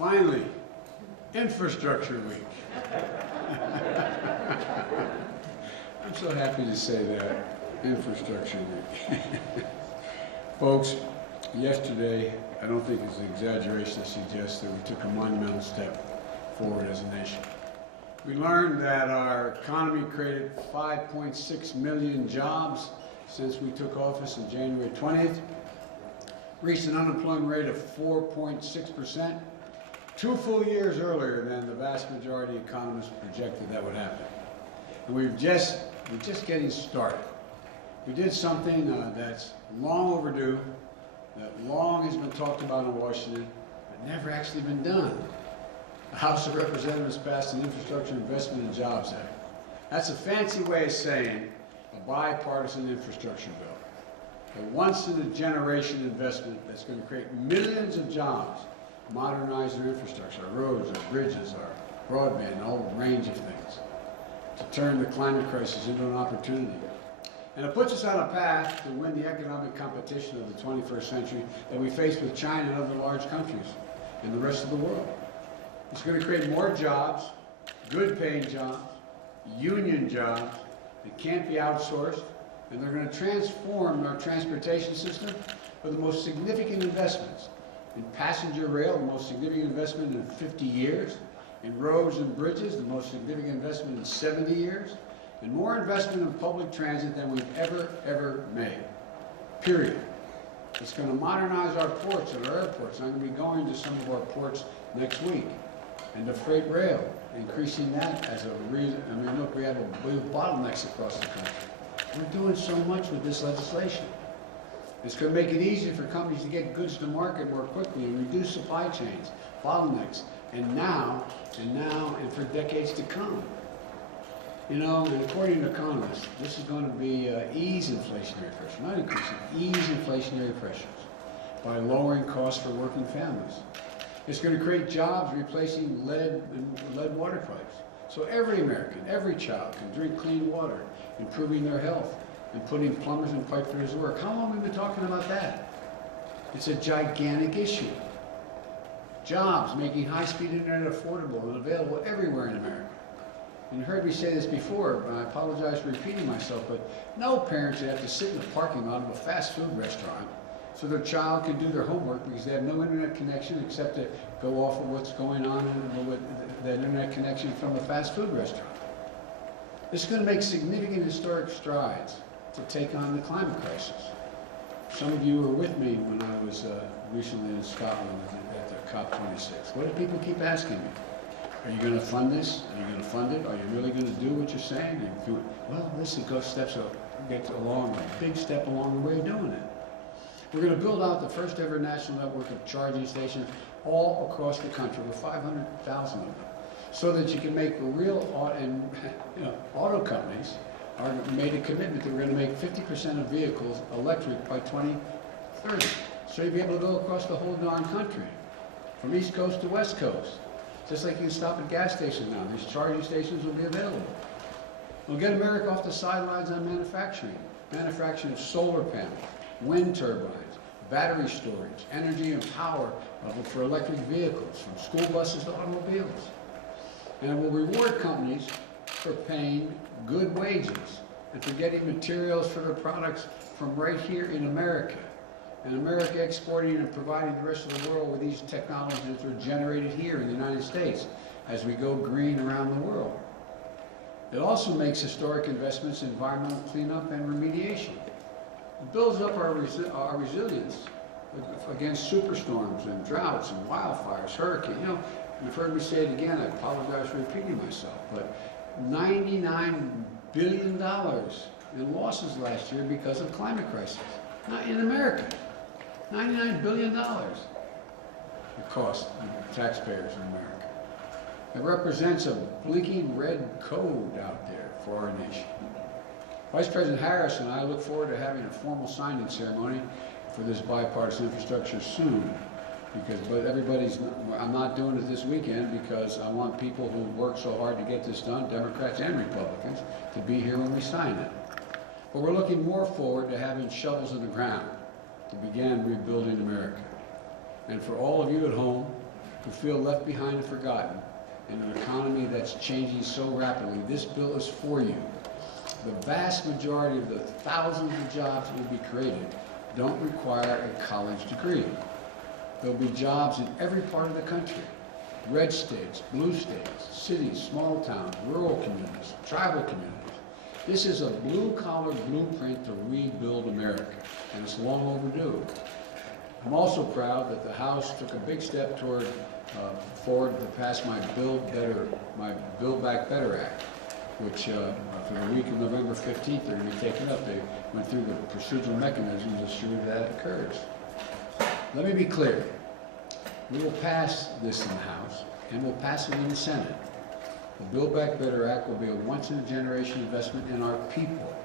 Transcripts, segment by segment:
Finally, Infrastructure Week. I'm so happy to say that, Infrastructure Week. Folks, yesterday, I don't think it's an exaggeration to suggest that we took a monumental step forward as a nation. We learned that our economy created 5.6 million jobs since we took office on January 20th, reached an unemployment rate of 4.6%, 2 full years earlier than the vast majority of economists projected that would happen. And we're just getting started. We did something that's long overdue, that long has been talked about in Washington, but never actually been done. The House of Representatives passed an Infrastructure Investment and Jobs Act. That's a fancy way of saying a bipartisan infrastructure bill. A once-in-a-generation investment that's going to create millions of jobs, modernize our infrastructure, our roads, our bridges, our broadband, a whole range of things, to turn the climate crisis into an opportunity. And it puts us on a path to win the economic competition of the 21st century that we face with China and other large countries and the rest of the world. It's going to create more jobs, good-paying jobs, union jobs that can't be outsourced, and they're going to transform our transportation system with the most significant investments in passenger rail, the most significant investment in 50 years, in roads and bridges, the most significant investment in 70 years, and more investment in public transit than we've ever made, period. It's going to modernize our ports and our airports. I'm going to be going to some of our ports next week, and the freight rail, increasing that as a reason. I mean, look, we have bottlenecks across the country. We're doing so much with this legislation. It's going to make it easier for companies to get goods to market more quickly and reduce supply chains, bottlenecks, and now, and for decades to come. You know, and according to economists, this is going to be ease inflationary pressure, not increasing, ease inflationary pressures by lowering costs for working families. It's going to create jobs replacing lead water pipes. So every American, every child can drink clean water, improving their health, and putting plumbers and pipe fitters to work. How long have we been talking about that? It's a gigantic issue. Jobs, making high-speed internet affordable and available everywhere in America. And you heard me say this before, but I apologize for repeating myself, but no parent should have to sit in the parking lot of a fast food restaurant so their child can do their homework because they have no internet connection except to go off of what's going on with that internet connection from a fast food restaurant. This is going to make significant historic strides to take on the climate crisis. Some of you were with me when I was recently in Scotland at the COP26. What do people keep asking me? Are you going to fund this? Are you going to fund it? Are you really going to do what you're saying? Well, listen, go steps up, get along, a big step along the way of doing it. We're going to build out the first ever national network of charging stations all across the country with 500,000 of them, so that you can make a real, and auto companies are made a commitment that we're going to make 50% of vehicles electric by 2030. So you'll be able to go across the whole darn country, from East Coast to West Coast. Just like you can stop at gas stations now, these charging stations will be available. We'll get America off the sidelines on manufacturing of solar panels, wind turbines, battery storage, energy and power for electric vehicles, from school buses to automobiles. And it will reward companies for paying good wages and for getting materials for their products from right here in America. And America exporting and providing the rest of the world with these technologies that are generated here in the United States as we go green around the world. It also makes historic investments in environmental cleanup and remediation. It builds up our resilience against superstorms and droughts and wildfires, hurricanes. You know, you've heard me say it again, I apologize for repeating myself, but $99 billion in losses last year because of climate crisis. Not in America. $99 billion it cost taxpayers in America. It represents a blinking red code out there for our nation. Vice President Harris and I look forward to having a formal signing ceremony for this bipartisan infrastructure soon. I'm not doing it this weekend because I want people who work so hard to get this done, Democrats and Republicans, to be here when we sign it. But we're looking more forward to having shovels in the ground to begin rebuilding America. And for all of you at home, who feel left behind and forgotten in an economy that's changing so rapidly, this bill is for you. The vast majority of the thousands of jobs that will be created don't require a college degree. There'll be jobs in every part of the country. Red states, blue states, cities, small towns, rural communities, tribal communities. This is a blue-collar blueprint to rebuild America, and it's long overdue. I'm also proud that the House took a big step forward to pass my Build Back Better Act, which for the week of November 15th, they're going to be taken up. They went through the procedural mechanisms to ensure that occurs. Let me be clear. We will pass this in the House, and we'll pass it in the Senate. The Build Back Better Act will be a once-in-a-generation investment in our people,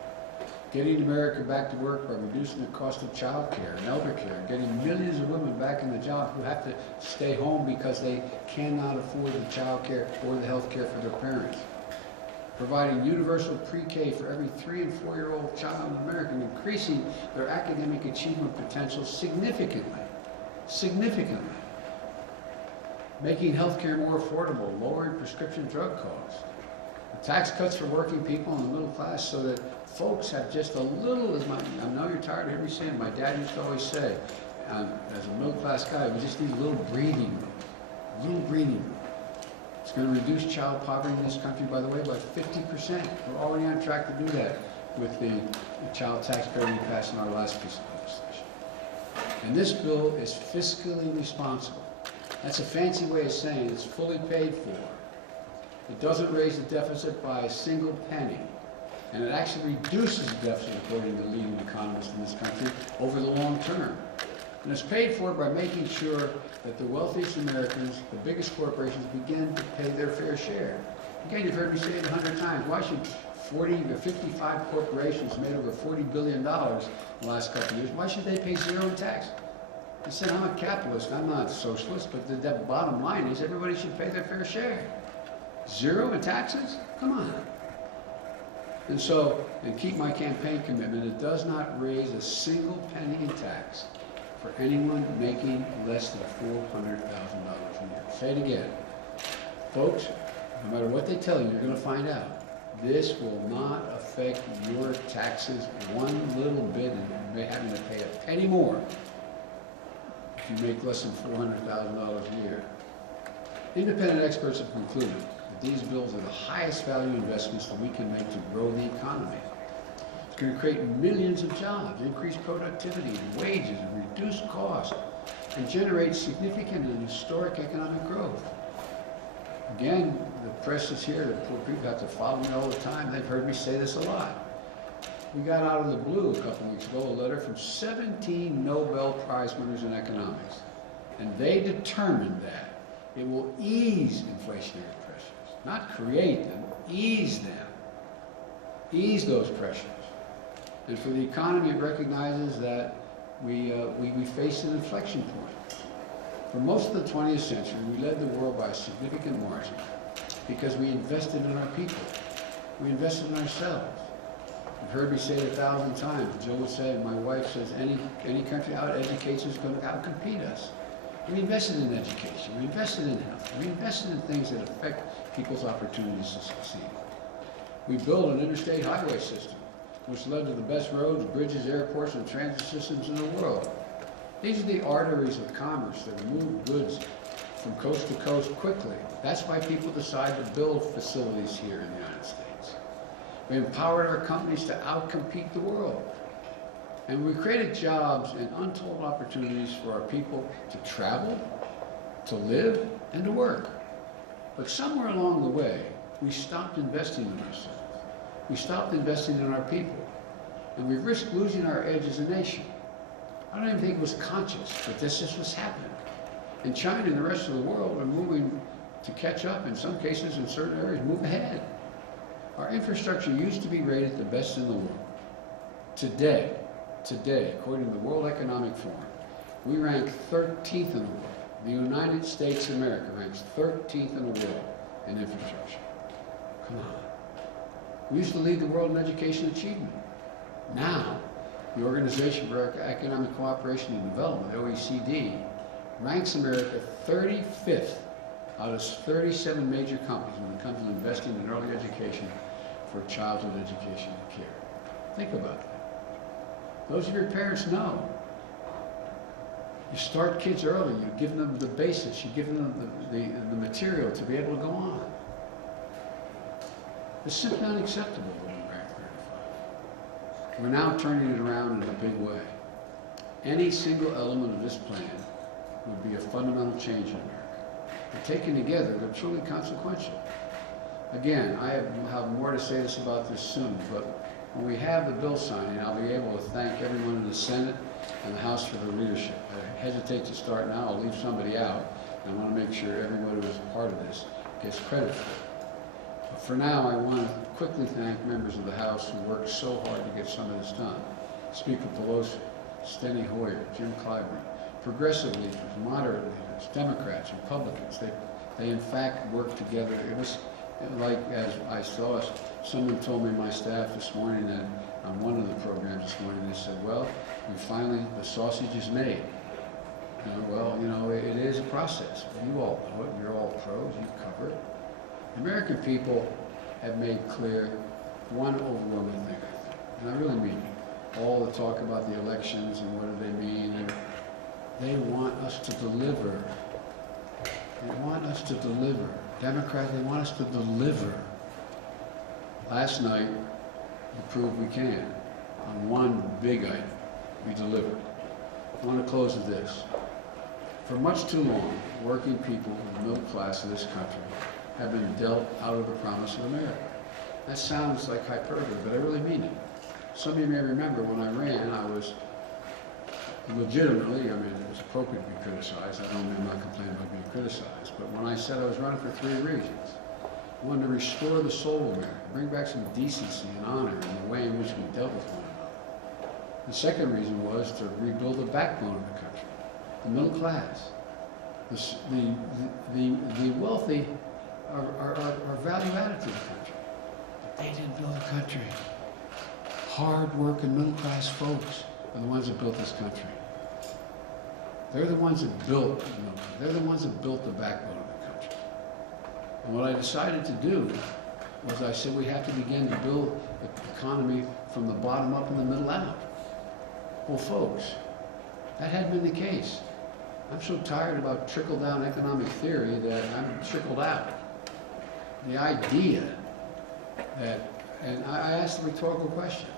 getting America back to work by reducing the cost of child care and elder care, getting millions of women back in the job who have to stay home because they cannot afford the child care or the health care for their parents, providing universal pre-K for every 3- and 4-year-old child in America, and increasing their academic achievement potential significantly, making health care more affordable, lowering prescription drug costs, tax cuts for working people and the middle class so that folks have just a little, I know you're tired of hearing me saying, my dad used to always say, as a middle class guy, we just need a little breathing room, It's going to reduce child poverty in this country, by the way, by 50%. We're already on track to do that with the child tax credit we passed in our last piece of legislation. And this bill is fiscally responsible. That's a fancy way of saying it's fully paid for. It doesn't raise the deficit by a single penny. And it actually reduces the deficit, according to leading economists in this country, over the long term. And it's paid for by making sure that the wealthiest Americans, the biggest corporations, begin to pay their fair share. Again, you've heard me say it 100 times. Why should 40 or 55 corporations made over $40 billion in the last couple of years, why should they pay zero in tax? I said, I'm a capitalist, I'm not a socialist, but the bottom line is everybody should pay their fair share. Zero in taxes? Come on. And so, and keep my campaign commitment, it does not raise a single penny in tax for anyone making less than $400,000 a year. Say it again. Folks, no matter what they tell you, you're going to find out. This will not affect your taxes one little bit, and you may having to pay a penny more if you make less than $400,000 a year. Independent experts have concluded that these bills are the highest value investments that we can make to grow the economy. It's going to create millions of jobs, increase productivity and wages, and reduce costs, and generate significant and historic economic growth. Again, the press is here, the poor people have to follow me all the time. They've heard me say this a lot. We got out of the blue a couple of weeks ago a letter from 17 Nobel Prize winners in economics. And they determined that it will ease inflationary pressures, not create them, ease them, ease those pressures. And for the economy, it recognizes that we face an inflection point. For most of the 20th century, we led the world by a significant margin because we invested in our people. We invested in ourselves. You've heard me say it 1,000 times. Jill would say, and my wife says, any country out-educates is going to out-compete us. We invested in education. We invested in health. We invested in things that affect people's opportunities to succeed. We built an interstate highway system, which led to the best roads, bridges, airports, and transit systems in the world. These are the arteries of commerce that move goods from coast to coast quickly. That's why people decide to build facilities here in the United States. We empowered our companies to outcompete the world. And we created jobs and untold opportunities for our people to travel, to live, and to work. But somewhere along the way, we stopped investing in ourselves. We stopped investing in our people. And we risked losing our edge as a nation. I don't even think it was conscious, but this is what's happening. And China and the rest of the world are moving to catch up, in some cases, in certain areas, move ahead. Our infrastructure used to be rated the best in the world. Today, according to the World Economic Forum, we rank 13th in the world. The United States of America ranks 13th in the world in infrastructure. Come on. We used to lead the world in education achievement. Now, the Organization for Economic Cooperation and Development, the OECD, ranks America 35th out of 37 major companies when it comes to investing in early education for childhood education and care. Think about that. Those of your parents know. You start kids early, you give them the basics, you give them the material to be able to go on. It's simply unacceptable that we're at 35. We're now turning it around in a big way. Any single element of this plan would be a fundamental change in America. But taken together, they're truly consequential. Again, I will have more to say about this soon, but when we have the bill signing, I'll be able to thank everyone in the Senate and the House for their leadership. I hesitate to start now, I'll leave somebody out, and I want to make sure everybody who's a part of this gets credit for it. But for now, I want to quickly thank members of the House who worked so hard to get some of this done. Speaker Pelosi, Steny Hoyer, Jim Clyburn, progressive leaders, moderate leaders, Democrats, Republicans. They in fact worked together. It was like, as I saw, someone told me, my staff this morning, that on one of the programs this morning, they said, well, we finally, the sausage is made. Well, it is a process. You all know it. You're all pros. You cover it. The American people have made clear one overwhelming thing, and I really mean it. All the talk about the elections and what do they mean, they want us to deliver. They want us to deliver. Democrats, they want us to deliver. Last night, we proved we can. On one big item, we delivered. I want to close with this. For much too long, working people in the middle class of this country have been dealt out of the promise of America. That sounds like hyperbole, but I really mean it. Some of you may remember when I ran, I was legitimately, it was appropriate to be criticized. I'm not complaining about being criticized. But when I said I was running for 3 reasons, I wanted to restore the soul of America, bring back some decency and honor in the way in which we dealt with one another. The second reason was to rebuild the backbone of the country, the middle class. The wealthy are value added to the country, but they didn't build the country. Hard-working middle-class folks are the ones that built this country. They're the ones that built, they're the ones that built the backbone of the country. And what I decided to do was I said we have to begin to build the economy from the bottom up and the middle out. Well, folks, that hadn't been the case. I'm so tired about trickle-down economic theory that I'm trickled out. The idea that, and I asked the rhetorical question,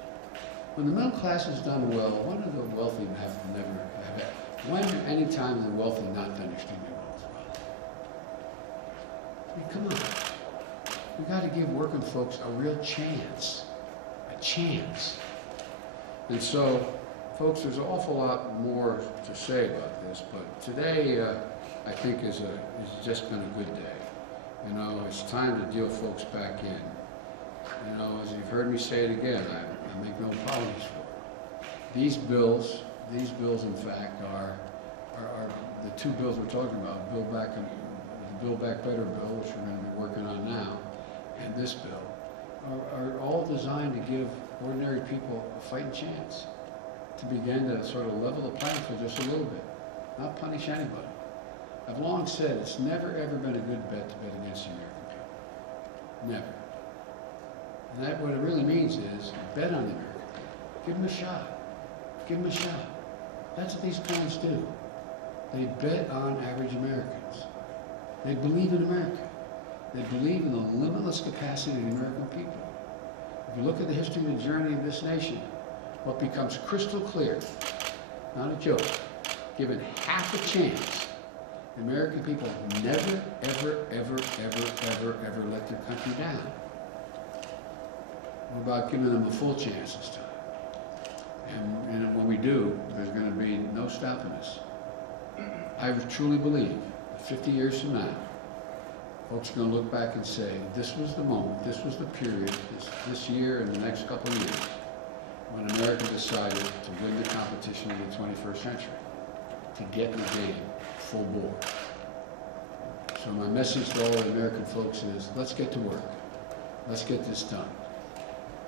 when the middle class has done well, when do the wealthy have never have it? When any time the wealthy not done extremely well as well? I mean, come on. We've got to give working folks a real chance. A chance. And so, folks, there's an awful lot more to say about this, but today I think has just been a good day. It's time to deal folks back in. As you've heard me say it again, I make no apologies for it. These bills in fact are the 2 bills we're talking about, the Build Back Better bill, which we're going to be working on now, and this bill, are all designed to give ordinary people a fighting chance to begin to sort of level the playing field just a little bit, not punish anybody. I've long said it's never ever been a good bet to bet against the American people. Never. And that, what it really means is, bet on the American people. Give them a shot. Give them a shot. That's what these plans do. They bet on average Americans. They believe in America. They believe in the limitless capacity of the American people. If you look at the history and the journey of this nation, what becomes crystal clear, not a joke, given half a chance, the American people never, ever, ever, ever, ever, ever let their country down. We're about giving them a full chance this time. And when we do, there's going to be no stopping us. I truly believe that 50 years from now, folks are going to look back and say, this was the moment, this was the period, this year and the next couple of years, when America decided to win the competition of the 21st century, to get in the game full bore. So my message to all the American folks is, let's get to work. Let's get this done.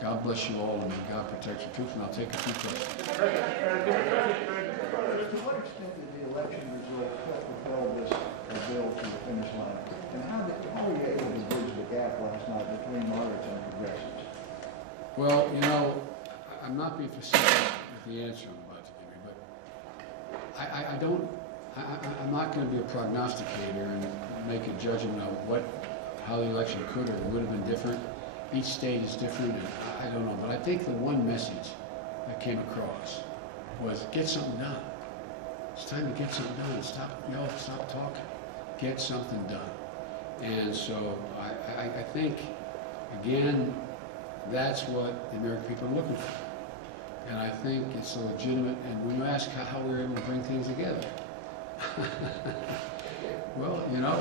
God bless you all, and may God protect your troops, and I'll take a few questions. To what extent did the election result will help propel this bill to the finish line? And how were you able to bridge the gap last night between moderates and progressives? Well, you know, I'm not being facetious with the answer I'm about to give you, but I'm not going to be a prognosticator and make a judgment of how the election could or would have been different. Each state is different, and I don't know. But I think the one message that came across was get something done. It's time to get something done. Stop talking. Get something done. And so I think, again, that's what the American people are looking for. And I think it's a legitimate, and when you ask how we were able to bring things together, well, you know,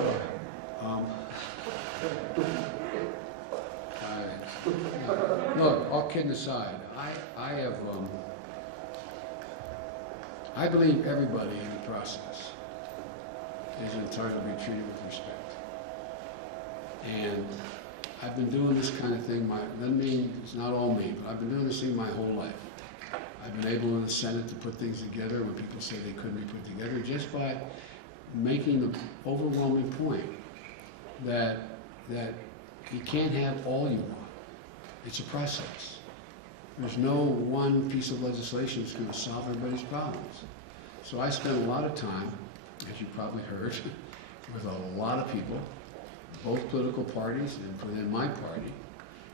look, all kidding aside, I believe everybody in the process is entitled to be treated with respect. And I've been doing this kind of thing, doesn't mean it's not all me, but I've been doing this thing my whole life. I've been able in the Senate to put things together when people say they couldn't be put together, just by making the overwhelming point that you can't have all you want. It's a process. There's no one piece of legislation that's going to solve everybody's problems. So I spent a lot of time, as you probably heard, with a lot of people, both political parties and within my party,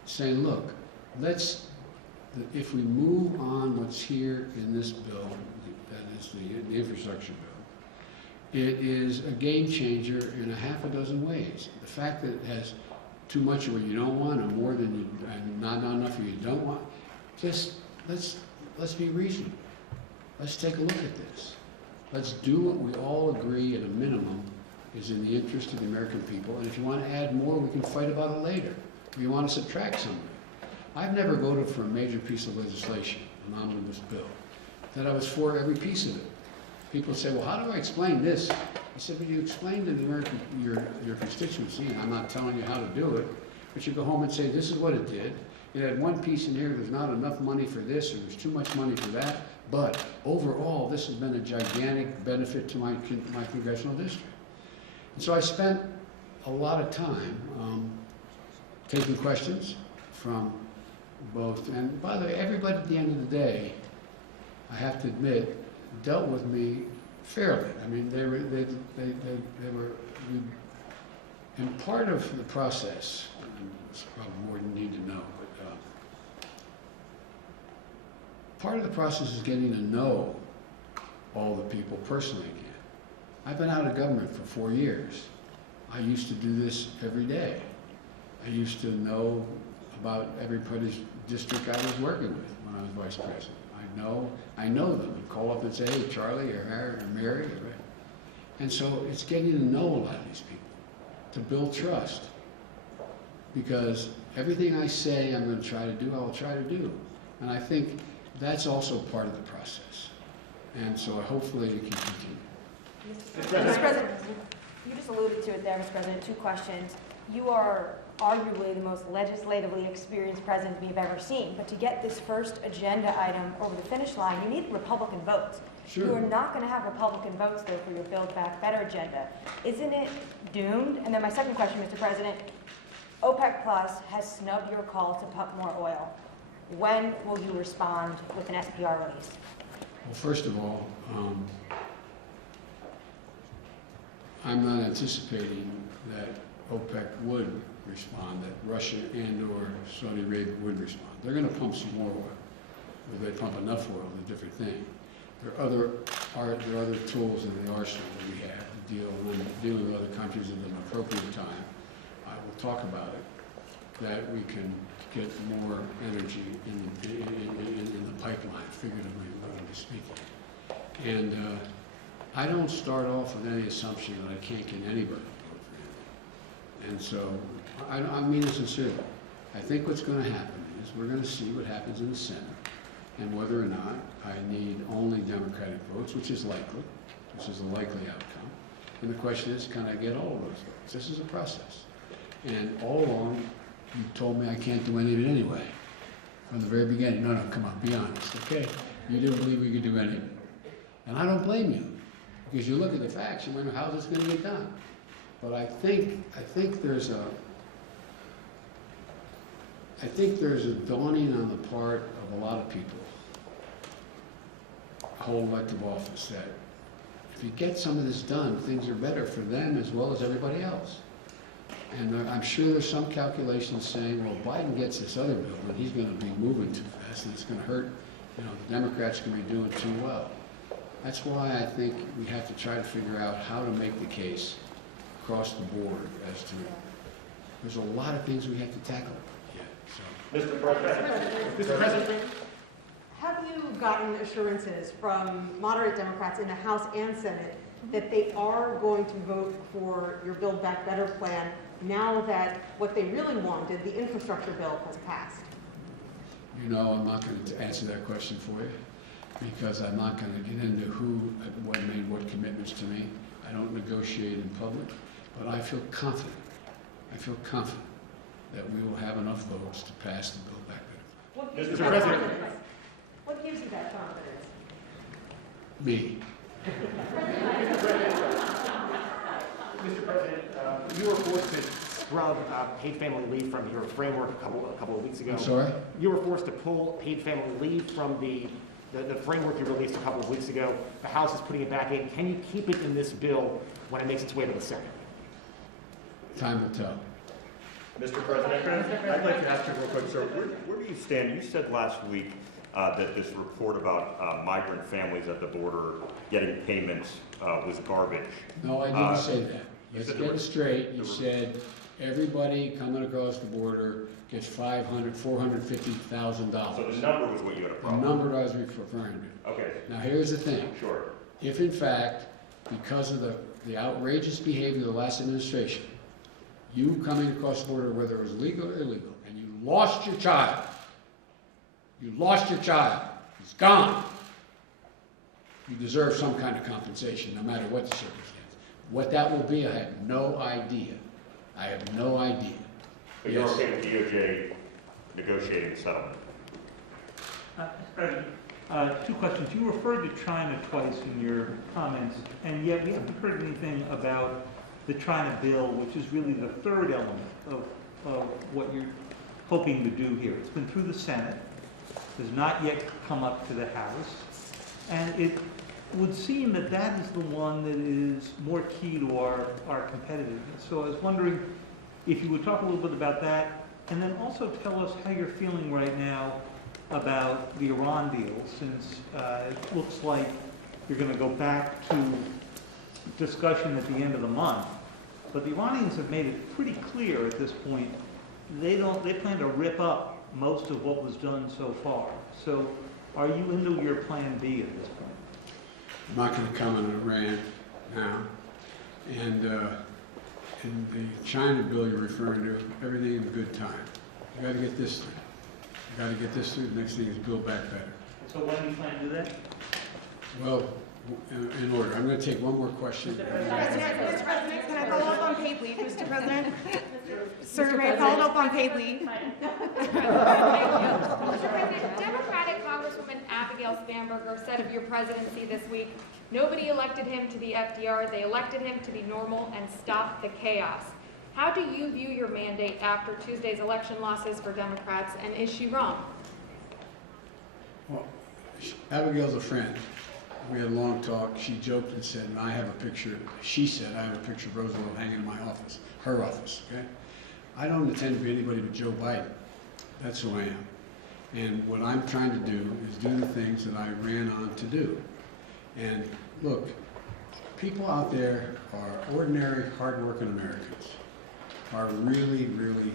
saying, look, if we move on what's here in this bill, that is the infrastructure bill, it is a game changer in a half a dozen ways. The fact that it has too much of what you don't want, or more than you, and not enough of what you don't want, just let's be reasonable. Let's take a look at this. Let's do what we all agree at a minimum is in the interest of the American people. And if you want to add more, we can fight about it later. If you want to subtract something. I've never voted for a major piece of legislation, an omnibus bill, that I was for every piece of it. People say, well, how do I explain this? I said, well, you explain to the American, your constituency, and I'm not telling you how to do it, but you go home and say, this is what it did. It had one piece in here, there's not enough money for this, or there's too much money for that, but overall, this has been a gigantic benefit to my congressional district. And so I spent a lot of time taking questions from both, and by the way, everybody at the end of the day, I have to admit, dealt with me fairly. I mean, they were, and part of the process, and it's probably more than you need to know, but part of the process is getting to know all the people personally again. I've been out of government for 4 years. I used to do this every day. I used to know about everybody's district I was working with when I was vice president. I know them. I call up and say, hey, Charlie, or Harry, or Mary. And so it's getting to know a lot of these people, to build trust. Because everything I say I'm going to try to do, I will try to do. And I think that's also part of the process. And so hopefully it can continue. Mr. President, you just alluded to it there, Mr. President. 2 questions. You are arguably the most legislatively experienced president we've ever seen, but to get this first agenda item over the finish line, you need Republican votes. Sure. You are not going to have Republican votes, though, for your Build Back Better agenda. Isn't it doomed? And then my second question, Mr. President, OPEC Plus has snubbed your call to pump more oil. When will you respond with an SPR release? Well, first of all, I'm not anticipating that OPEC would respond, that Russia and or Saudi Arabia would respond. They're going to pump some more oil. Whether they pump enough oil is a different thing. There are other tools in the arsenal that we have to deal with dealing with other countries at an appropriate time. I will talk about it, that we can get more energy in the pipeline, figuratively speaking. And I don't start off with any assumption that I can't get anybody to vote for anything. And so, I mean it sincerely. I think what's going to happen is we're going to see what happens in the Senate and whether or not I need only Democratic votes, which is likely, which is a likely outcome. And the question is, can I get all of those votes? This is a process. And all along, you told me I can't do any of it anyway. From the very beginning, no, come on, be honest, okay? You didn't believe we could do any of it. And I don't blame you. Because you look at the facts, you wonder how this is going to get done. But I think there's a dawning on the part of a lot of people, whole elective office, that if you get some of this done, things are better for them as well as everybody else. And I'm sure there's some calculations saying, well, Biden gets this other bill, and he's going to be moving too fast, and it's going to hurt, the Democrats can be doing too well. That's why I think we have to try to figure out how to make the case across the board as to, there's a lot of things we have to tackle yet. So. Mr. President. Mr. President. Have you gotten assurances from moderate Democrats in the House and Senate that they are going to vote for your Build Back Better plan now that what they really wanted, the infrastructure bill, has passed? I'm not going to answer that question for you, because I'm not going to get into what made what commitments to me. I don't negotiate in public, but I feel confident. That we will have enough votes to pass the Build Back Better plan. What gives you that confidence? What gives you that confidence? Me. Mr. President, you were forced to scrub paid family leave from your framework a couple of weeks ago. I'm sorry? You were forced to pull paid family leave from the framework you released a couple of weeks ago. The House is putting it back in. Can you keep it in this bill when it makes its way to the Senate? Time will tell. Mr. President, I'd like to ask you real quick, sir, where do you stand? You said last week that this report about migrant families at the border getting payments was garbage. No, I didn't say that. Let's get it straight. You said everybody coming across the border gets $450,000. So the number was what you had a The problem number I was referring to. Okay. Now here's the thing. Sure. If in fact, because of the outrageous behavior of the last administration, you coming across the border, whether it was legal or illegal, and you lost your child, he's gone, you deserve some kind of compensation, no matter what the circumstance. What that will be, I have no idea. But you're okay with DOJ negotiating the settlement? President, two questions. You referred to China twice in your comments, and yet we haven't heard anything about the China bill, which is really the third element of what you're hoping to do here. It's been through the Senate, has not yet come up to the House, and it would seem that that is the one that is more key to our competitiveness. So I was wondering if you would talk a little bit about that, and then also tell us how you're feeling right now about the Iran deal, since it looks like you're going to go back to discussion at the end of the month. But the Iranians have made it pretty clear at this point they plan to rip up most of what was done so far. So are you into your plan B at this point? I'm not going to comment on Iran now. And in the China bill you're referring to, everything in good time. You got to get this through. The next thing is Build Back Better. So when do you plan to do that? Well, in order. I'm going to take one more question. Mr. President, can I follow up on paid leave, Mr. President? Sir, may I follow up on paid leave? Mr. President, Democratic Congresswoman Abigail Spanberger said of your presidency this week, nobody elected him to be FDR, they elected him to be normal and stop the chaos. How do you view your mandate after Tuesday's election losses for Democrats, and is she wrong? Well, Abigail's a friend. We had a long talk. She joked and said, and I have a picture, she said, I have a picture of Roosevelt hanging in my office, her office, okay? I don't intend to be anybody but Joe Biden. That's who I am. And what I'm trying to do is do the things that I ran on to do. And look, people out there are ordinary, hardworking Americans, are really, really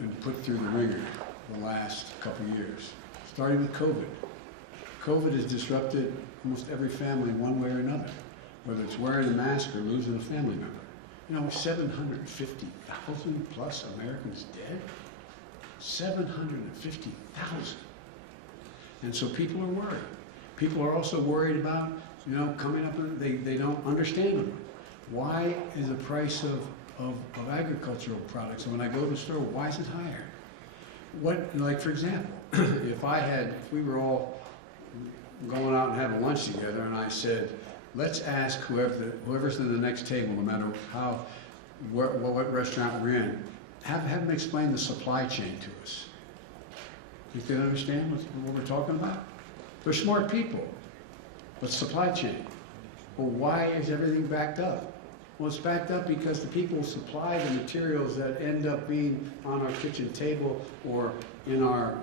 been put through the ringer the last couple of years, starting with COVID. COVID has disrupted almost every family one way or another, whether it's wearing a mask or losing a family member. 750,000 plus Americans dead? 750,000. And so people are worried. People are also worried about, coming up, they don't understand them. Why is the price of agricultural products, and when I go to the store, why is it higher? Like for example, if we were all going out and having lunch together and I said, let's ask whoever's in the next table, no matter what restaurant we're in, have them explain the supply chain to us. You can understand what we're talking about? They're smart people, but supply chain. Well, why is everything backed up? Well, it's backed up because the people supply the materials that end up being on our kitchen table or in our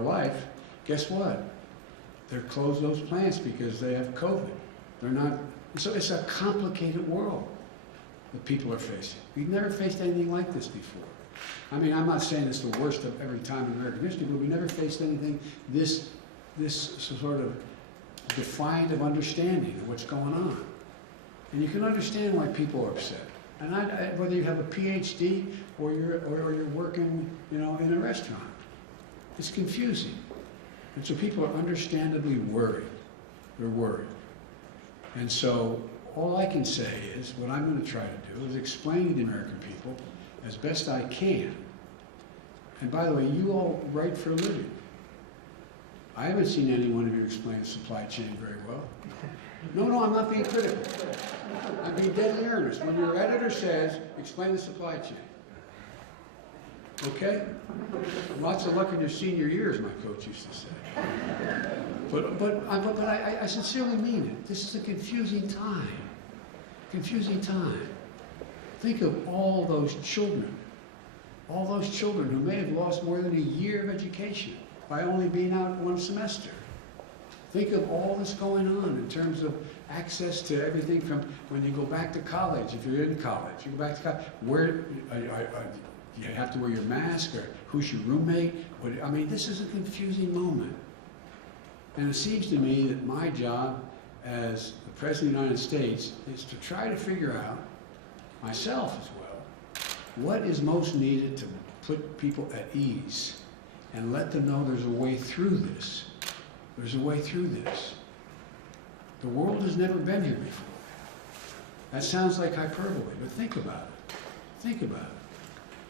life. Guess what? They're closed those plants because they have COVID. They're not. So it's a complicated world that people are facing. We've never faced anything like this before. I mean, I'm not saying it's the worst of every time in American history, but we never faced anything this sort of defiant of understanding of what's going on. And you can understand why people are upset. And whether you have a PhD or you're working, in a restaurant, it's confusing. And so people are understandably worried. They're worried. And so all I can say is, what I'm going to try to do is explain to the American people as best I can. And by the way, you all write for a living. I haven't seen any one of you explain the supply chain very well. No, I'm not being critical. I'm being deadly earnest. When your editor says, explain the supply chain. Okay? Lots of luck in your senior years, my coach used to say. But I sincerely mean it. This is a confusing time. Confusing time. Think of all those children who may have lost more than a year of education by only being out one semester. Think of all that's going on in terms of access to everything from when you go back to college, if you're in college, you go back to college, where you have to wear your mask, or who's your roommate? I mean, this is a confusing moment. And it seems to me that my job as the President of the United States is to try to figure out, myself as well, what is most needed to put people at ease and let them know there's a way through this. There's a way through this. The world has never been here before. That sounds like hyperbole, but think about it. Think about it.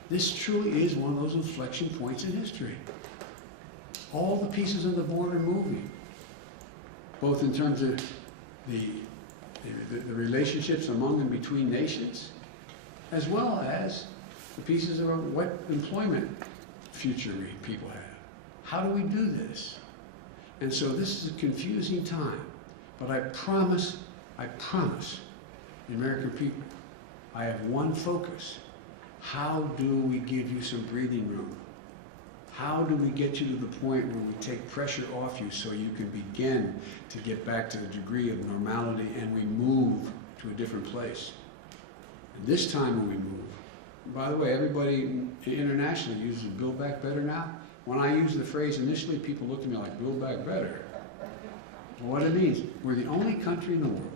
This truly is one of those inflection points in history. All the pieces of the board are moving, both in terms of the relationships among and between nations, as well as the pieces of what employment future people have. How do we do this? And so this is a confusing time, but I promise the American people, I have one focus. How do we give you some breathing room? How do we get you to the point where we take pressure off you so you can begin to get back to the degree of normality and we move to a different place? And this time when we move, by the way, everybody internationally uses Build Back Better now. When I use the phrase initially, people look at me like, Build Back Better. Well, what it means, we're the only country in the world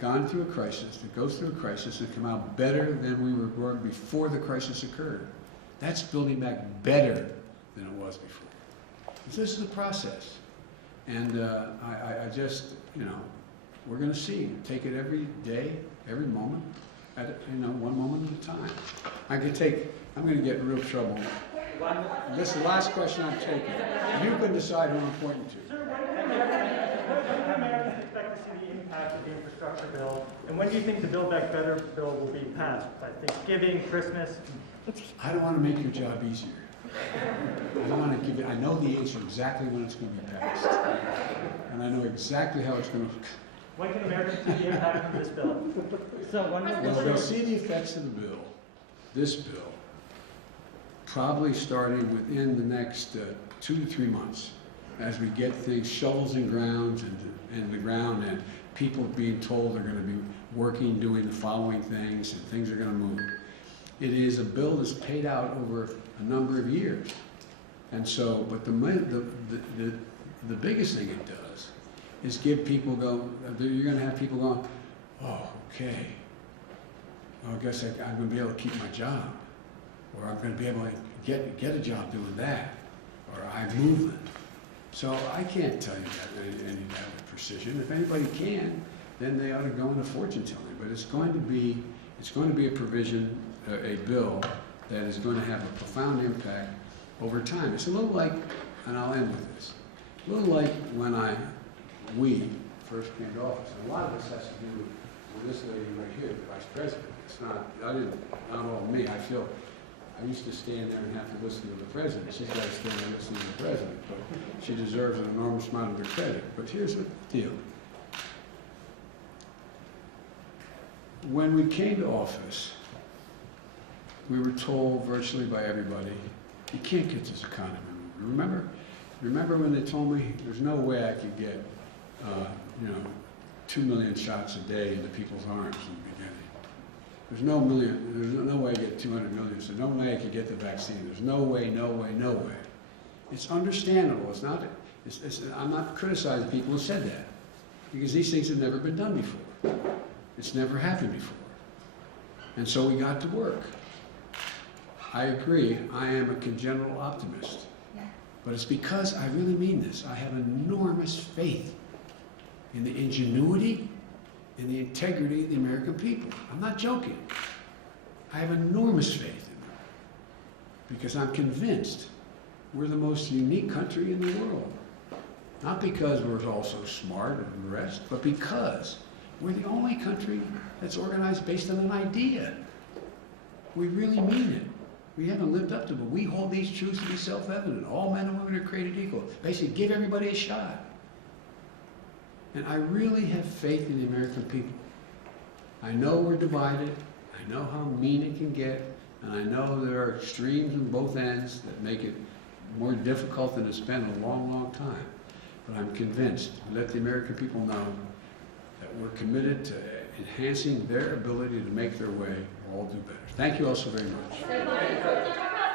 gone through a crisis, that goes through a crisis and come out better than we were before the crisis occurred. That's building back better than it was before. This is the process. And I just, we're going to see. Take it every day, every moment, one moment at a time. I'm going to get in real trouble. This is the last question I'm taking. You can decide who I'm pointing to. Sir, when do Americans expect to see the impact of the infrastructure bill? And when do you think the Build Back Better bill will be passed? By Thanksgiving, Christmas? I don't want to make your job easier. I don't want to give it. I know the answer exactly when it's going to be passed. And I know exactly how it's going to. When can Americans see the impact of this bill? Well, they'll see the effects of the bill, this bill, probably starting within the next 2 to 3 months, as we get things, shovels in ground and the ground, and people being told they're going to be working, doing the following things, and things are going to move. It is a bill that's paid out over a number of years. And so, but the biggest thing it does is give people you're going to have people going, oh, okay, well, I guess I'm going to be able to keep my job, or I'm going to be able to get a job doing that, or I'm moving. So I can't tell you that any of that with precision. If anybody can, then they ought to go into fortune telling. But it's going to be a provision, a bill that is going to have a profound impact over time. It's a little like, and I'll end with this, a little like when I we first came to office. And a lot of this has to do with this lady right here, the vice president. It's not all me. I used to stand there and have to listen to the president. She's got to stand there and listen to the president, but she deserves an enormous amount of the credit. But here's the deal. When we came to office, we were told virtually by everybody, you can't get this economy moving. Remember when they told me there's no way I could get, 2 million shots a day into people's arms in the beginning. There's no way I get 200 million, so no way I could get the vaccine. There's no way, no way, no way. It's understandable. I'm not criticizing people who said that, because these things have never been done before. It's never happened before. And so we got to work. I agree, I am a congenital optimist. But it's because I really mean this. I have enormous faith in the ingenuity and the integrity of the American people. I'm not joking. I have enormous faith in them because I'm convinced we're the most unique country in the world. Not because we're all so smart and the rest, but because we're the only country that's organized based on an idea. We really mean it. We haven't lived up to it. We hold these truths to be self-evident. All men and women are created equal. Basically, give everybody a shot. And I really have faith in the American people. I know we're divided. I know how mean it can get. And I know there are extremes on both ends that make it more difficult than it's been in a long, long time. But I'm convinced, let the American people know that we're committed to enhancing their ability to make their way or all do better. Thank you all so very much.